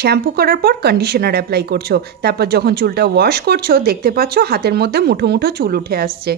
Shampoo করার পর conditioner apply করছো, তারপর যখন চুলটা ওয়াশ করছো দেখতে পাচ্ছ হাতের মধ্যে মুঠো মুঠো চুল উঠে আসছে।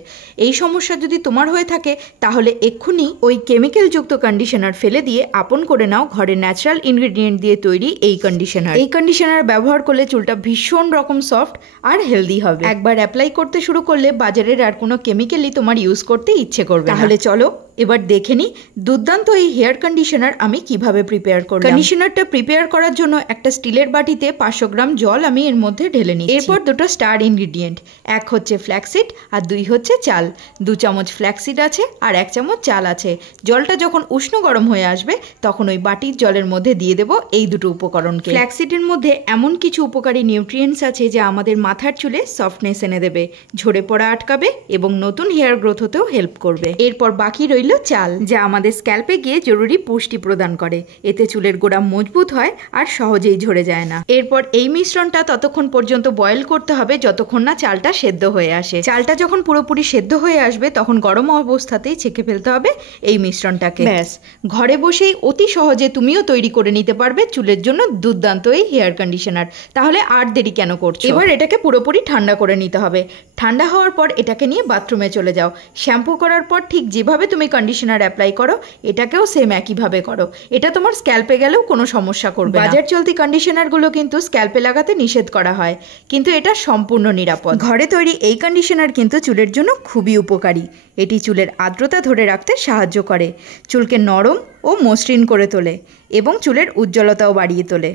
এই সমস্যা যদি তোমার হয়ে থাকে তাহলে এক্ষুনি ওই কেমিক্যালযুক্ত কন্ডিশনার ফেলে দিয়ে আপন করে নাও ঘরে ন্যাচারাল ইনগ্রেডিয়েন্ট দিয়ে তৈরি এই কন্ডিশনার। এই কন্ডিশনার ব্যবহার করলে চুলটা ভীষণ রকম সফট আর হেলদি হবে। একবার অ্যাপ্লাই করতে শুরু করলে বাজারের আর কোনো কেমিক্যালই তোমার ইউজ করতে ইচ্ছে করবে। তাহলে চলো এবার দেখে নিই দুর্দান্ত এই হেয়ার কন্ডিশনার আমি কিভাবে প্রিপেয়ার করব। কন্ডিশনারটা প্রিপেয়ার করার জন্য একটা স্টিলের বাটিতে 500 গ্রাম জল আমি এর মধ্যে ঢেলে নিচ্ছি। এরপর দুটো স্টার ইনগ্রিডিয়েন্ট, এক হচ্ছে ফ্ল্যাক্সিড আর 2 হচ্ছে চাল। 2 চামচ ফ্ল্যাক্সিড আছে আর 1 চামচ চাল আছে। জলটা যখন উষ্ণ গরম হয়ে আসবে তখন ওই বাটির জলের মধ্যে দিয়ে দেবো এই দুটো উপকরণকে। ফ্ল্যাক্সিডের মধ্যে এমন কিছু উপকারী নিউট্রিয়েন্টস আছে যা আমাদের মাথার চুলে সফটনেস এনে দেবে, ঝরে পড়া আটকাবে এবং নতুন হেয়ার গ্রোথ হতেও হেল্প করবে। এরপর বাকি রইল চাল, যা আমাদের স্ক্যাল্পে গিয়ে জরুরি পুষ্টি প্রদান করে। এতে চুলের গোড়া মজবুত হয় আর সহজেই ঝরে যায় না। এরপর এই মিশ্রণটা ততক্ষণ পর্যন্ত বয়েল করতে হবে যতক্ষণ না চালটা সেদ্ধ হয়ে আসে। চালটা যখন পুরোপুরি সেদ্ধ হয়ে আসবে তখন গরম অবস্থাতেই ছেঁকে ফেলতে হবে এই মিশ্রণটাকে। ব্যাস, ঘরে বসেই অতি সহজে তুমিও তৈরি করে নিতে পারবে চুলের জন্য দুর্দান্ত এই হেয়ার কন্ডিশনার। তাহলে আর দেরি কেন করছো? এবার এটাকে পুরোপুরি ঠান্ডা করে নিতে হবে। ঠান্ডা হওয়ার পর এটাকে নিয়ে বাথরুমে চলে যাও। শ্যাম্পু করার পর ঠিক যেভাবে তুমি কন্ডিশনার অ্যাপ্লাই করো এটাকেও সেম একইভাবে করো। এটা তোমার স্ক্যাল্পে গেলেও কোনো সমস্যা করবে না। বাজার চলতি কন্ডিশনারগুলো কিন্তু স্ক্যাল্পে লাগাতে নিষেধ করা হয়, কিন্তু এটা সম্পূর্ণ নিরাপদ। ঘরে তৈরি এই কন্ডিশনার কিন্তু চুলের জন্য খুবই উপকারী। এটি চুলের আর্দ্রতা ধরে রাখতে সাহায্য করে, চুলকে নরম ও মসৃণ করে তোলে এবং চুলের উজ্জ্বলতাও বাড়িয়ে তোলে।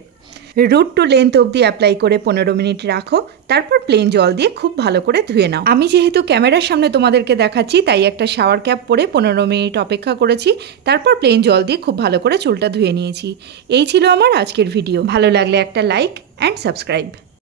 রুট টু লেন্থ অবধি অ্যাপ্লাই করে 15 মিনিট রাখো, তারপর প্লেন জল দিয়ে খুব ভালো করে ধুয়ে নাও। আমি যেহেতু ক্যামেরার সামনে তোমাদেরকে দেখাচ্ছি তাই একটা শাওয়ার ক্যাপ পরে 15 মিনিট অপেক্ষা করেছি, তারপর প্লেন জল দিয়ে খুব ভালো করে চুলটা ধুয়ে নিয়েছি। এই ছিল আমার আজকের ভিডিও। ভালো লাগলে একটা লাইক অ্যান্ড সাবস্ক্রাইব।